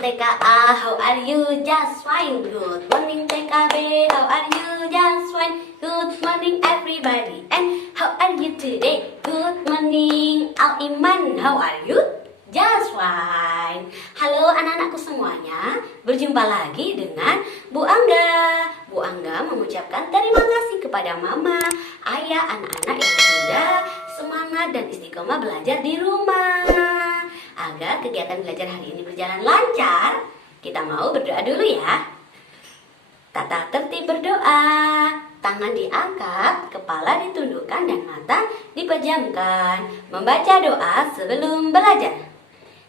TKA, how are you? Just fine. Good morning TKB, how are you? Just fine. Good morning everybody. And how are you today? Good morning Al Iman, how are you? Just fine. Halo anak-anakku semuanya, berjumpa lagi dengan Bu Angga. Bu Angga mengucapkan terima kasih kepada mama, ayah, anak-anak yang sudah semangat dan istiqomah belajar di rumah. Agar kegiatan belajar hari ini berjalan lancar, kita mau berdoa dulu ya. Tata tertib berdoa. Tangan diangkat, kepala ditundukkan dan mata dipejamkan. Membaca doa sebelum belajar.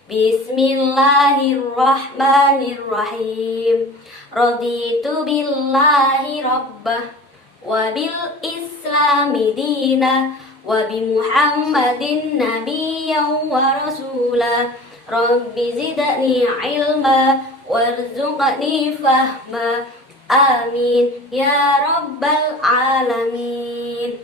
Bismillahirrahmanirrahim. Raditu billahi rabbah wa bil islami dina wa bi Muhammadin nabiyyan wa rasula. Rabbi zidni ilma warzuqni fahma. Amin ya rabbal alamin.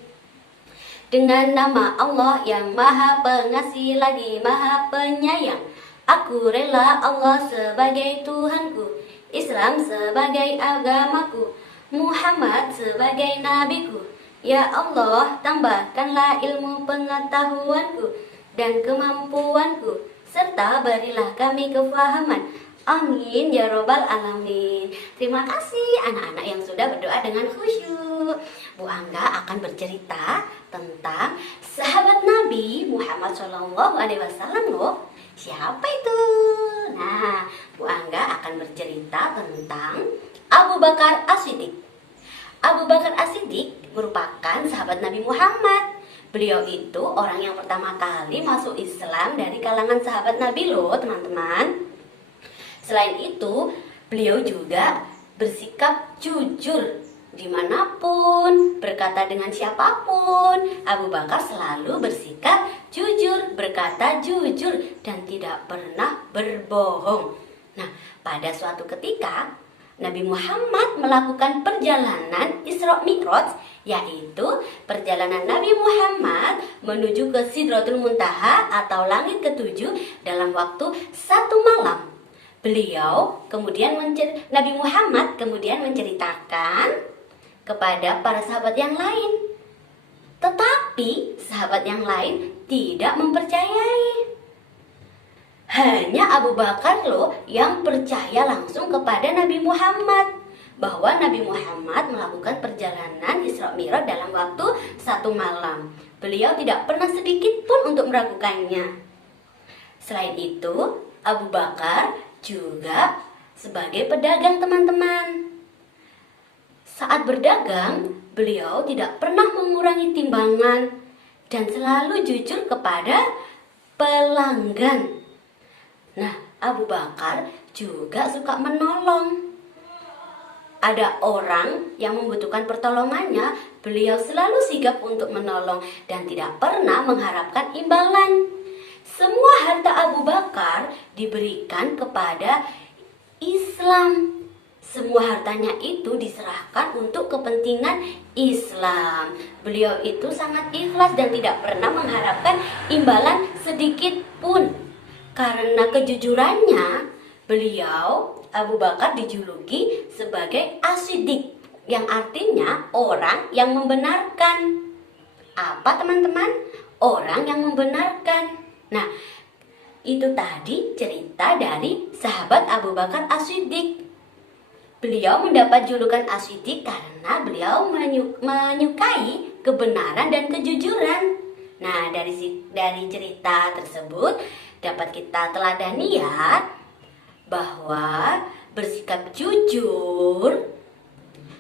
Dengan nama Allah yang maha pengasih lagi maha penyayang, aku rela Allah sebagai Tuhanku, Islam sebagai agamaku, Muhammad sebagai nabiku. Ya Allah, tambahkanlah ilmu pengetahuanku dan kemampuanku, serta berilah kami kefahaman. Amin ya robbal alamin. Terima kasih anak-anak yang sudah berdoa dengan khusyuk. Bu Angga akan bercerita tentang sahabat Nabi Muhammad SAW loh. Siapa itu? Nah, Bu Angga akan bercerita tentang Abu Bakar As-Siddiq. Abu Bakar As-Siddiq merupakan sahabat Nabi Muhammad. Beliau itu orang yang pertama kali masuk Islam dari kalangan sahabat Nabi loh teman-teman. Selain itu, beliau juga bersikap jujur dimanapun, berkata dengan siapapun. Abu Bakar selalu bersikap jujur, berkata jujur, dan tidak pernah berbohong. Nah, pada suatu ketika, Nabi Muhammad melakukan perjalanan Isra Mi'raj, yaitu perjalanan Nabi Muhammad menuju ke Sidratul Muntaha atau langit ketujuh dalam waktu 1 malam. Nabi Muhammad kemudian menceritakan kepada para sahabat yang lain. Tetapi sahabat yang lain tidak mempercayai. Hanya Abu Bakar loh yang percaya langsung kepada Nabi Muhammad, bahwa Nabi Muhammad melakukan perjalanan Isra Mi'raj dalam waktu 1 malam. Beliau tidak pernah sedikit pun untuk meragukannya. Selain itu, Abu Bakar juga sebagai pedagang teman-teman. Saat berdagang, beliau tidak pernah mengurangi timbangan dan selalu jujur kepada pelanggan. Nah, Abu Bakar juga suka menolong. Ada orang yang membutuhkan pertolongannya, beliau selalu sigap untuk menolong dan tidak pernah mengharapkan imbalan. Semua harta Abu Bakar diberikan kepada Islam. Semua hartanya itu diserahkan untuk kepentingan Islam. Beliau itu sangat ikhlas dan tidak pernah mengharapkan imbalan sedikit pun. Karena kejujurannya, beliau Abu Bakar dijuluki sebagai As-Siddiq, yang artinya orang yang membenarkan. Apa teman-teman? Orang yang membenarkan. Nah, itu tadi cerita dari sahabat Abu Bakar As-Siddiq. Beliau mendapat julukan As-Siddiq karena beliau menyukai kebenaran dan kejujuran. Nah, dari cerita tersebut dapat kita teladani ya, bahwa bersikap jujur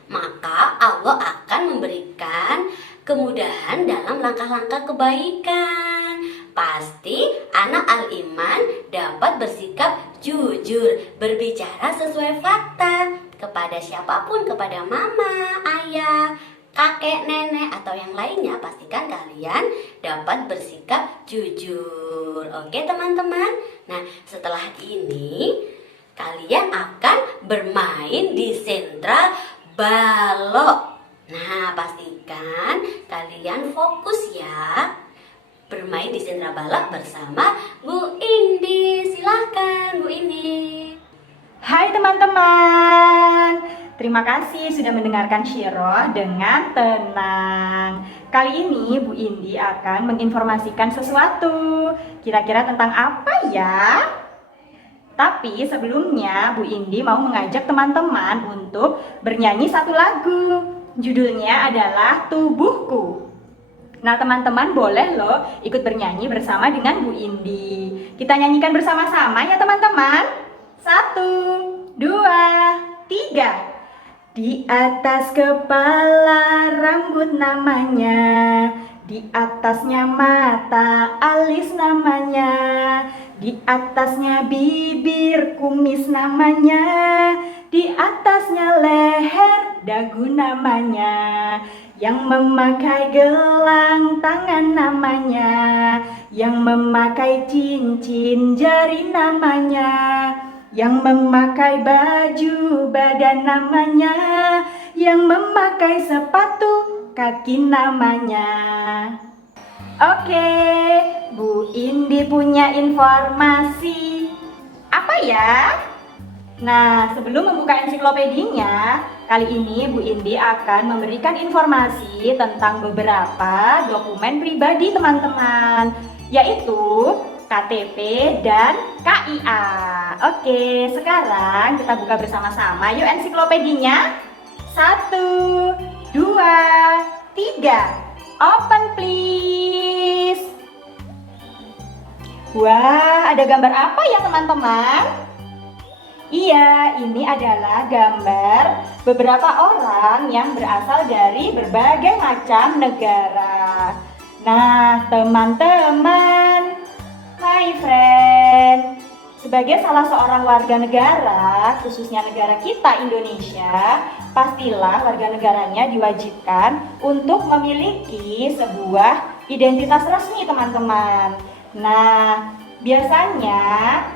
maka Allah akan memberikan kemudahan dalam langkah-langkah kebaikan. Pasti anak Al-Iman dapat bersikap jujur, berbicara sesuai fakta kepada siapapun, kepada mama, ayah, kakek, nenek, atau yang lainnya. Pastikan kalian dapat bersikap jujur. Oke teman-teman. Nah, setelah ini kalian akan bermain di sentra balok. Nah, pastikan kalian fokus ya. Bermain di sentra balok bersama Bu Indi. Silahkan Bu Indi. kasih sudah mendengarkan Syirah dengan tenang. Kali ini Bu Indi akan menginformasikan sesuatu. Kira-kira tentang apa ya? Tapi sebelumnya Bu Indi mau mengajak teman-teman untuk bernyanyi satu lagu. Judulnya adalah Tubuhku. Nah, teman-teman boleh loh ikut bernyanyi bersama dengan Bu Indi. Kita nyanyikan bersama-sama ya teman-teman. 1, 2, 3. Di atas kepala rambut namanya, di atasnya mata alis namanya, di atasnya bibir kumis namanya, di atasnya leher dagu namanya, yang memakai gelang tangan namanya, yang memakai cincin jari namanya, yang memakai baju badan namanya, yang memakai sepatu kaki namanya. Oke, Bu Indi punya informasi apa ya? Nah, sebelum membuka ensiklopedinya, kali ini Bu Indi akan memberikan informasi tentang beberapa dokumen pribadi teman-teman, yaitu KTP dan KIA. Oke, sekarang kita buka bersama-sama yuk ensiklopedinya. 1, 2, 3. Open please. Wah, ada gambar apa ya teman-teman? Iya, ini adalah gambar beberapa orang yang berasal dari berbagai macam negara. Nah, teman-teman, my friend, sebagai salah seorang warga negara, khususnya negara kita Indonesia, pastilah warga negaranya diwajibkan untuk memiliki sebuah identitas resmi teman-teman. Nah, biasanya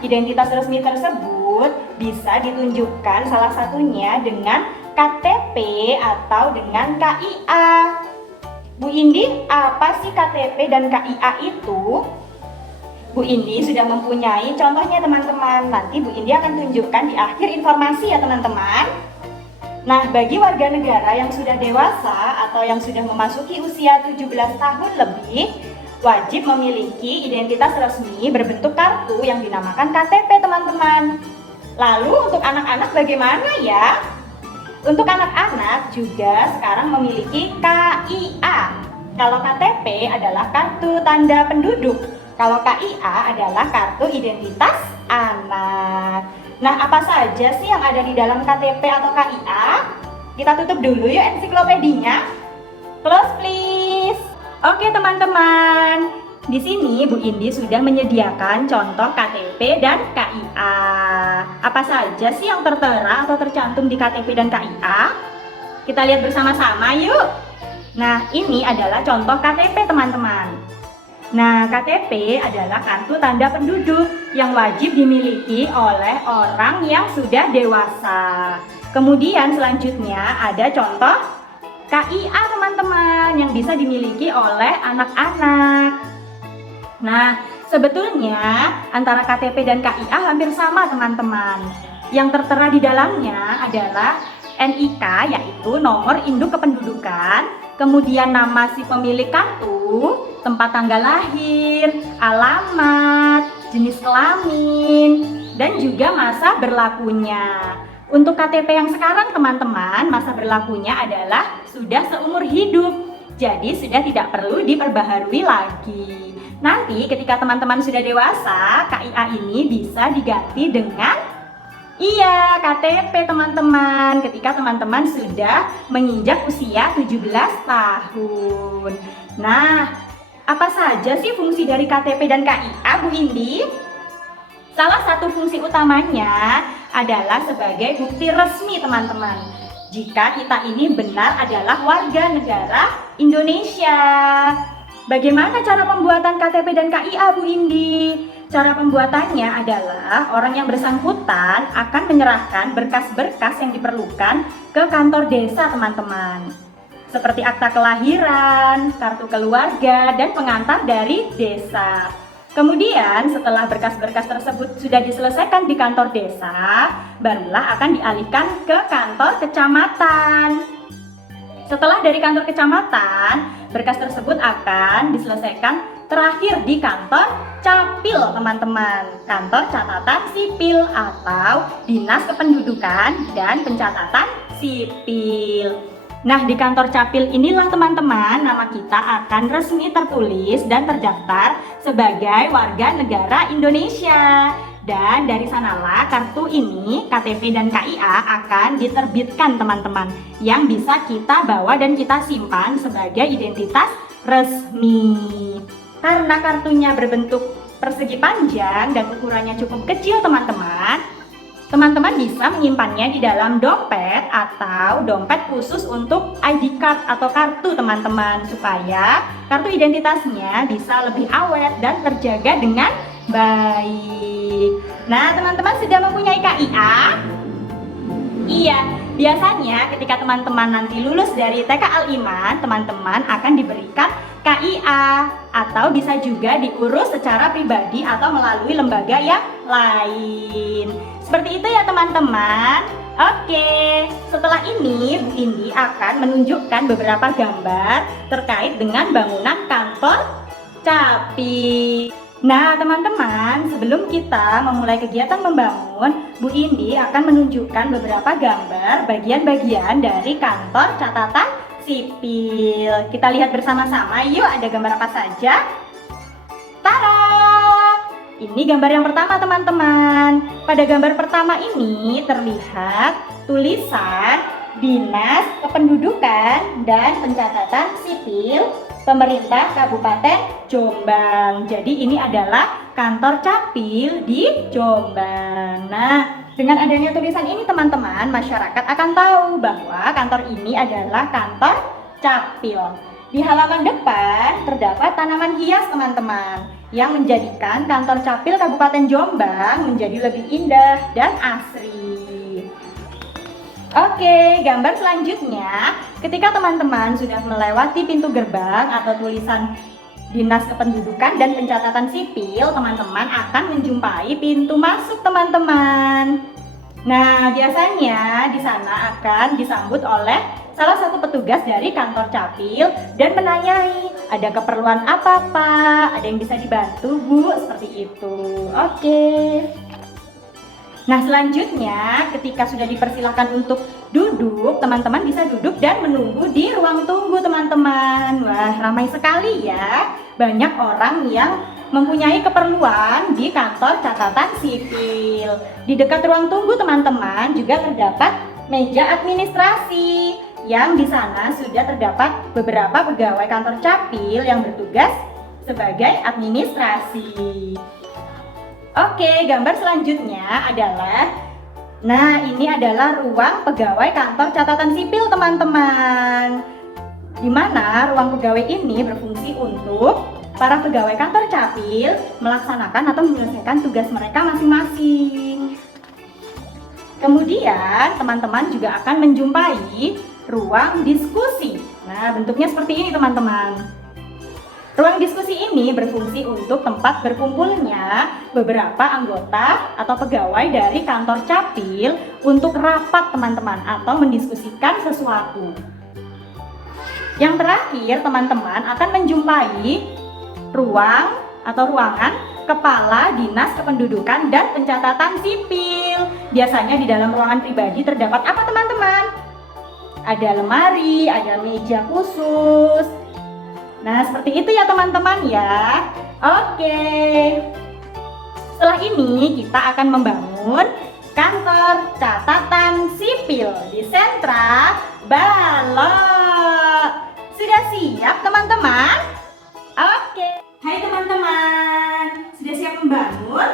identitas resmi tersebut bisa ditunjukkan salah satunya dengan KTP atau dengan KIA. Bu Indi, apa sih KTP dan KIA itu? Bu Indi sudah mempunyai contohnya teman-teman. Nanti Bu Indi akan tunjukkan di akhir informasi ya teman-teman. Nah, bagi warga negara yang sudah dewasa atau yang sudah memasuki usia 17 tahun lebih, wajib memiliki identitas resmi berbentuk kartu yang dinamakan KTP teman-teman. Lalu untuk anak-anak bagaimana ya? Untuk anak-anak juga sekarang memiliki KIA. Kalau KTP adalah kartu tanda penduduk. Kalau KIA adalah kartu identitas anak. Nah, apa saja sih yang ada di dalam KTP atau KIA? Kita tutup dulu yuk ensiklopedinya. Close please. Oke teman-teman, di sini Bu Indi sudah menyediakan contoh KTP dan KIA. Apa saja sih yang tertera atau tercantum di KTP dan KIA? Kita lihat bersama-sama yuk. Nah, ini adalah contoh KTP teman-teman. Nah, KTP adalah kartu tanda penduduk yang wajib dimiliki oleh orang yang sudah dewasa. Kemudian selanjutnya ada contoh KIA teman-teman yang bisa dimiliki oleh anak-anak. Nah, sebetulnya antara KTP dan KIA hampir sama teman-teman. Yang tertera di dalamnya adalah NIK, yaitu nomor induk kependudukan, kemudian nama si pemilik kartu, tempat tanggal lahir, alamat, jenis kelamin, dan juga masa berlakunya. Untuk KTP yang sekarang teman-teman, masa berlakunya adalah sudah seumur hidup, jadi sudah tidak perlu diperbaharui lagi. Nanti ketika teman-teman sudah dewasa, KIA ini bisa diganti dengan KTP teman-teman, ketika teman-teman sudah menginjak usia 17 tahun. Nah, apa saja sih fungsi dari KTP dan KIA, Bu Indi? Salah satu fungsi utamanya adalah sebagai bukti resmi teman-teman, jika kita ini benar adalah warga negara Indonesia. Bagaimana cara pembuatan KTP dan KIA, Bu Indi? Cara pembuatannya adalah orang yang bersangkutan akan menyerahkan berkas-berkas yang diperlukan ke kantor desa teman-teman, seperti akta kelahiran, kartu keluarga, dan pengantar dari desa. Kemudian setelah berkas-berkas tersebut sudah diselesaikan di kantor desa, barulah akan dialihkan ke kantor kecamatan. Setelah dari kantor kecamatan, berkas tersebut akan diselesaikan terakhir di kantor Capil, teman-teman. Kantor Catatan Sipil atau Dinas Kependudukan dan Pencatatan Sipil. Nah, di kantor Capil inilah teman-teman nama kita akan resmi tertulis dan terdaftar sebagai warga negara Indonesia. Dan dari sanalah kartu ini, KTP dan KIA akan diterbitkan teman-teman, yang bisa kita bawa dan kita simpan sebagai identitas resmi. Karena kartunya berbentuk persegi panjang dan ukurannya cukup kecil teman-teman, teman-teman bisa menyimpannya di dalam dompet atau dompet khusus untuk ID card atau kartu teman-teman, supaya kartu identitasnya bisa lebih awet dan terjaga dengan baik. Nah, teman-teman sudah mempunyai KIA? Iya, biasanya ketika teman-teman nanti lulus dari TK Al-Iman, teman-teman akan diberikan KIA atau bisa juga diurus secara pribadi atau melalui lembaga yang lain. Seperti itu ya teman-teman. Oke, setelah ini Bu Indi akan menunjukkan beberapa gambar terkait dengan bangunan kantor Capil. Nah teman-teman, sebelum kita memulai kegiatan membangun, Bu Indi akan menunjukkan beberapa gambar bagian-bagian dari kantor catatan sipil. Kita lihat bersama-sama yuk, ada gambar apa saja. Tada! Ini gambar yang pertama teman-teman. Pada gambar pertama ini terlihat tulisan Dinas Kependudukan dan Pencatatan Sipil Pemerintah Kabupaten Jombang. Jadi ini adalah kantor Capil di Jombang. Nah, dengan adanya tulisan ini teman-teman, masyarakat akan tahu bahwa kantor ini adalah kantor Capil. Di halaman depan terdapat tanaman hias teman-teman, yang menjadikan kantor Capil Kabupaten Jombang menjadi lebih indah dan asri. Oke, gambar selanjutnya, ketika teman-teman sudah melewati pintu gerbang atau tulisan Dinas Kependudukan dan Pencatatan Sipil, teman-teman akan menjumpai pintu masuk teman-teman. Nah, biasanya di sana akan disambut oleh salah satu petugas dari kantor Capil dan menanyai, ada keperluan apa Pak? Ada yang bisa dibantu Bu? Seperti itu. Oke. Nah, selanjutnya ketika sudah dipersilahkan untuk duduk, teman-teman bisa duduk dan menunggu di ruang tunggu teman-teman. Wah, ramai sekali ya. Banyak orang yang mempunyai keperluan di kantor catatan sipil. Di dekat ruang tunggu teman-teman juga terdapat meja administrasi, yang di sana sudah terdapat beberapa pegawai kantor Capil yang bertugas sebagai administrasi. Oke, gambar selanjutnya adalah, nah ini adalah ruang pegawai kantor catatan sipil teman-teman, di mana ruang pegawai ini berfungsi untuk para pegawai kantor Capil melaksanakan atau menyelesaikan tugas mereka masing-masing. Kemudian teman-teman juga akan menjumpai ruang diskusi. Nah, bentuknya seperti ini teman-teman. Ruang diskusi ini berfungsi untuk tempat berkumpulnya beberapa anggota atau pegawai dari kantor Capil untuk rapat teman-teman atau mendiskusikan sesuatu. Yang terakhir, teman-teman akan menjumpai ruang atau ruangan Kepala Dinas Kependudukan dan Pencatatan Sipil. Biasanya di dalam ruangan pribadi terdapat apa teman-teman? Ada lemari, ada meja khusus. Nah, seperti itu ya teman-teman ya. Oke. Setelah ini kita akan membangun kantor catatan sipil di sentra Balok. Sudah siap teman-teman? Oke. Hai teman-teman, sudah siap membangun?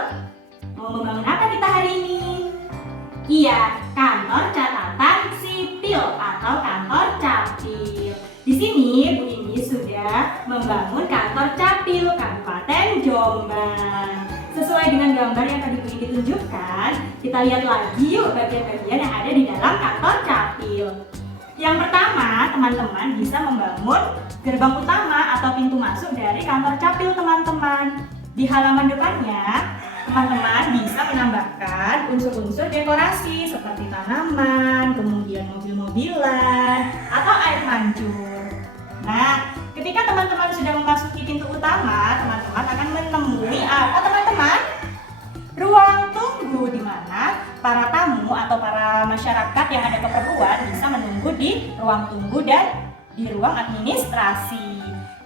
Mau membangun apa kita hari ini? Iya, kantor catatan sipil atau kantor Capil. Di sini Bu Indi sudah membangun kantor Capil Kabupaten Jombang. Sesuai dengan gambar yang tadi Bu Indi tunjukkan, kita lihat lagi yuk bagian-bagian yang ada di dalam kantor Capil. Yang pertama, teman-teman bisa membangun gerbang utama atau pintu masuk dari kantor Capil teman-teman. Di halaman depannya, teman-teman bisa menambahkan unsur-unsur dekorasi seperti tanaman, kemudian mobil-mobilan, atau air mancur. Nah, ketika teman-teman sudah memasuki pintu utama, teman-teman akan menemui apa teman-teman? Ruang tunggu, di mana para tamu atau para masyarakat yang ada keperluan bisa menunggu di ruang tunggu dan di ruang administrasi.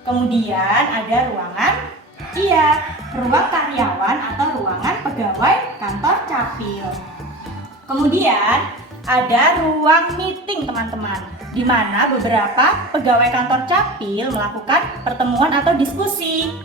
Kemudian ada ruang karyawan atau ruangan pegawai kantor capil. Kemudian ada ruang meeting teman-teman, di mana beberapa pegawai kantor capil melakukan pertemuan atau diskusi.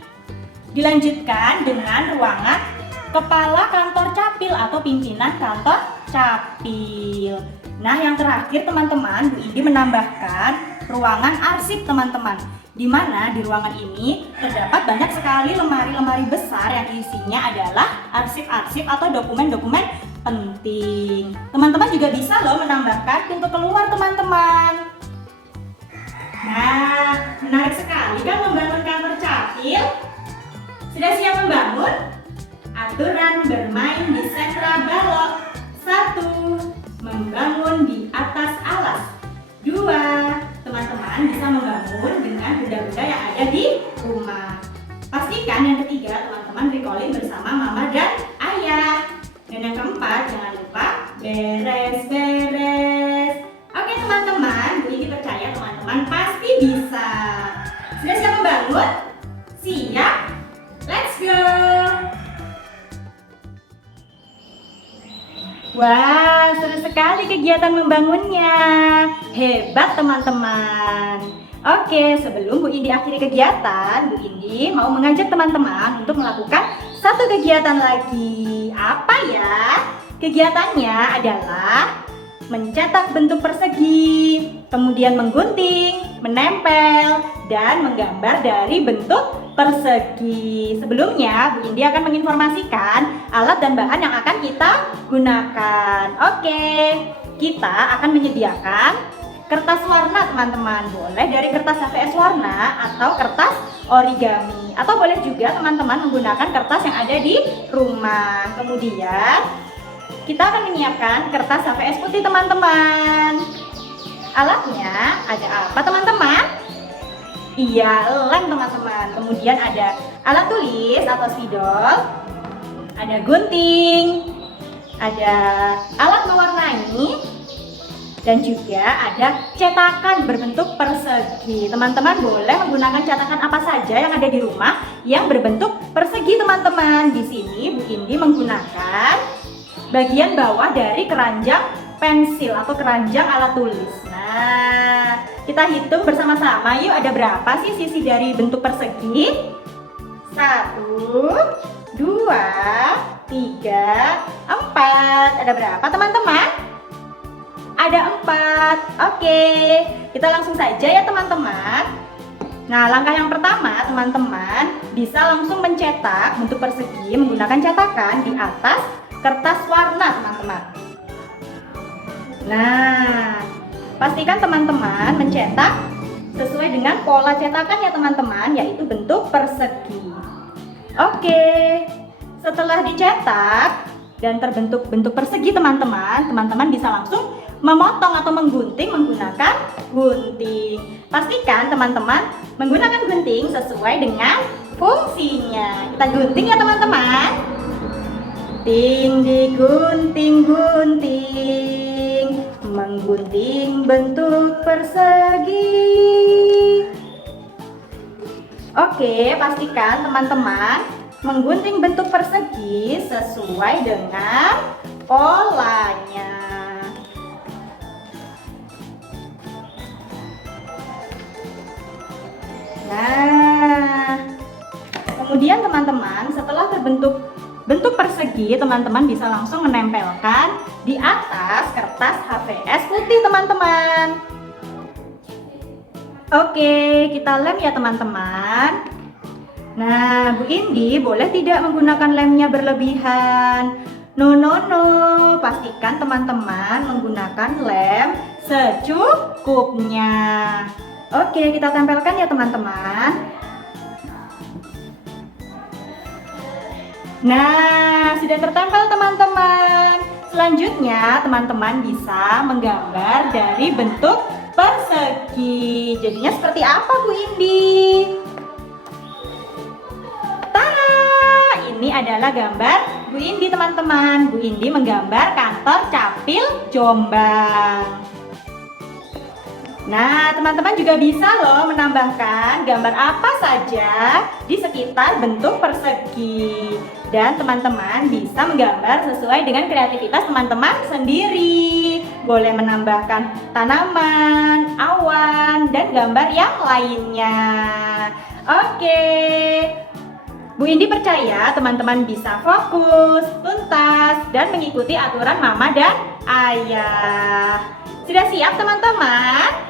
Dilanjutkan dengan ruangan kepala kantor capil atau pimpinan kantor capil. Nah, yang terakhir teman-teman, Bu Indi menambahkan ruangan arsip teman-teman, di mana di ruangan ini terdapat banyak sekali lemari-lemari besar yang isinya adalah arsip-arsip atau dokumen-dokumen penting. Teman-teman juga bisa loh menambahkan pintu keluar teman-teman. Nah, menarik sekali kan membangun kantor capil? Sudah siap membangun? Aturan bermain di sentra balok. 1. Membangun di atas alas. 2. Teman-teman bisa membangun dengan benda-benda yang ada di rumah. Pastikan yang ketiga, teman-teman recalling bersama mama dan ayah. Dan yang keempat, jangan lupa beres-beres. Oke teman-teman, Bu Indi percaya teman-teman pasti bisa. Sudah siap membangun? Siap? Let's go! Wah, seru sekali kegiatan membangunnya. Hebat teman-teman. Oke, sebelum Bu Indi akhiri kegiatan, Bu Indi mau mengajak teman-teman untuk melakukan satu kegiatan lagi. Apa ya? Kegiatannya adalah mencetak bentuk persegi, kemudian menggunting, menempel, dan menggambar dari bentuk persegi. Sebelumnya, Bu Indi akan menginformasikan alat dan bahan yang akan kita gunakan. Oke, kita akan menyediakan kertas warna teman-teman. Boleh dari kertas HVS warna atau kertas origami, atau boleh juga teman-teman menggunakan kertas yang ada di rumah. Kemudian kita akan menyiapkan kertas HVS putih teman-teman. Alatnya ada apa teman-teman? Iya, lem teman-teman. Kemudian ada alat tulis atau spidol, ada gunting, ada alat mewarnai, dan juga ada cetakan berbentuk persegi. Teman-teman boleh menggunakan cetakan apa saja yang ada di rumah yang berbentuk persegi teman-teman. Di sini Bu Indi menggunakan bagian bawah dari keranjang pensil atau keranjang alat tulis. Nah, kita hitung bersama-sama yuk, ada berapa sih sisi dari bentuk persegi? 1, 2, 3, 4. Ada berapa teman-teman? Ada 4. Oke, kita langsung saja ya teman-teman. Nah, langkah yang pertama teman-teman bisa langsung mencetak bentuk persegi menggunakan cetakan di atas kertas warna teman-teman. Nah, pastikan teman-teman mencetak sesuai dengan pola cetakan ya teman-teman, yaitu bentuk persegi. Oke, setelah dicetak dan terbentuk bentuk persegi teman-teman bisa langsung memotong atau menggunting menggunakan gunting. Pastikan teman-teman menggunakan gunting sesuai dengan fungsinya. Kita gunting ya teman-teman. Ting digunting-gunting, menggunting bentuk persegi. Oke, pastikan teman-teman menggunting bentuk persegi sesuai dengan polanya. Nah, kemudian teman-teman setelah terbentuk bentuk persegi, teman-teman bisa langsung menempelkan di atas kertas HVS putih teman-teman. Oke, kita lem ya teman-teman. Nah, Bu Indi boleh tidak menggunakan lemnya berlebihan? No, pastikan teman-teman menggunakan lem secukupnya. Oke, kita tempelkan ya teman-teman. Nah, sudah tertempel teman-teman. Selanjutnya teman-teman bisa menggambar dari bentuk persegi. Jadinya seperti apa Bu Indi? Tara, ini adalah gambar Bu Indi teman-teman. Bu Indi menggambar kantor Capil Jombang. Nah, teman-teman juga bisa loh menambahkan gambar apa saja di sekitar bentuk persegi. Dan teman-teman bisa menggambar sesuai dengan kreativitas teman-teman sendiri. Boleh menambahkan tanaman, awan, dan gambar yang lainnya. Oke. Bu Indi percaya teman-teman bisa fokus, tuntas, dan mengikuti aturan mama dan ayah. Sudah siap teman-teman?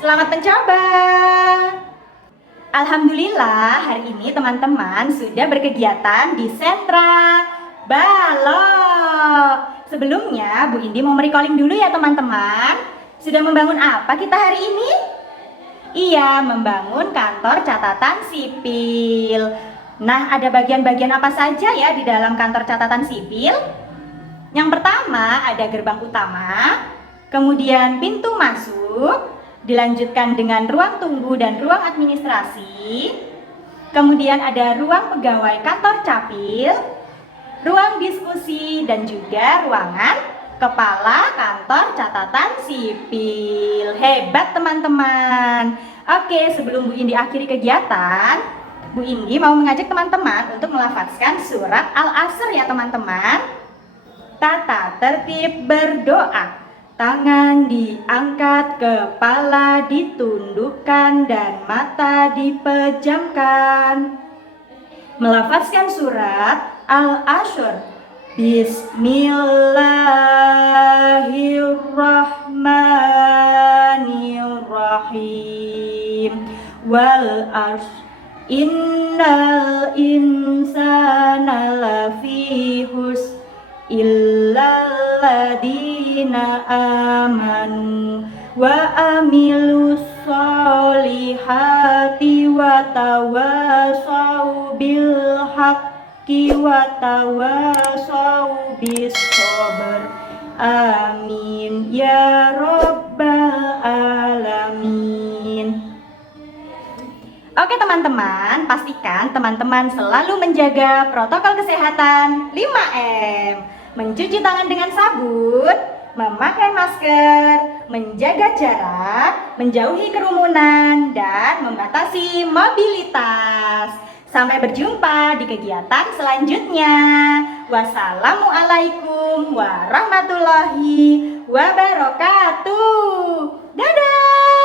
Selamat mencoba. Alhamdulillah hari ini teman-teman sudah berkegiatan di sentra balok. Sebelumnya Bu Indi mau merecalling dulu ya teman-teman. Sudah membangun apa kita hari ini? Iya, membangun kantor catatan sipil. Nah, ada bagian-bagian apa saja ya di dalam kantor catatan sipil? Yang pertama ada gerbang utama, kemudian pintu masuk, dilanjutkan dengan ruang tunggu dan ruang administrasi. Kemudian ada ruang pegawai kantor capil, ruang diskusi, dan juga ruangan kepala kantor catatan sipil. Hebat teman-teman. Oke, sebelum Bu Indi akhiri kegiatan, Bu Indi mau mengajak teman-teman untuk melafazkan surat Al-Asr ya teman-teman. Tata tertib berdoa. Tangan diangkat, kepala ditundukkan, dan mata dipejamkan. Melafazkan surat Al-Ashr. Bismillahirrahmanirrahim. Wal ashr. Innal insana lafi husn illal ladina amanu wa amilus solihati wa tawasau bil haqqi wa tawasau bis sabr. Amin ya rabbal alamin. Oke teman-teman, pastikan teman-teman selalu menjaga protokol kesehatan 5M. Mencuci tangan dengan sabun, memakai masker, menjaga jarak, menjauhi kerumunan, dan membatasi mobilitas. Sampai berjumpa di kegiatan selanjutnya. Wassalamualaikum warahmatullahi wabarakatuh. Dadah!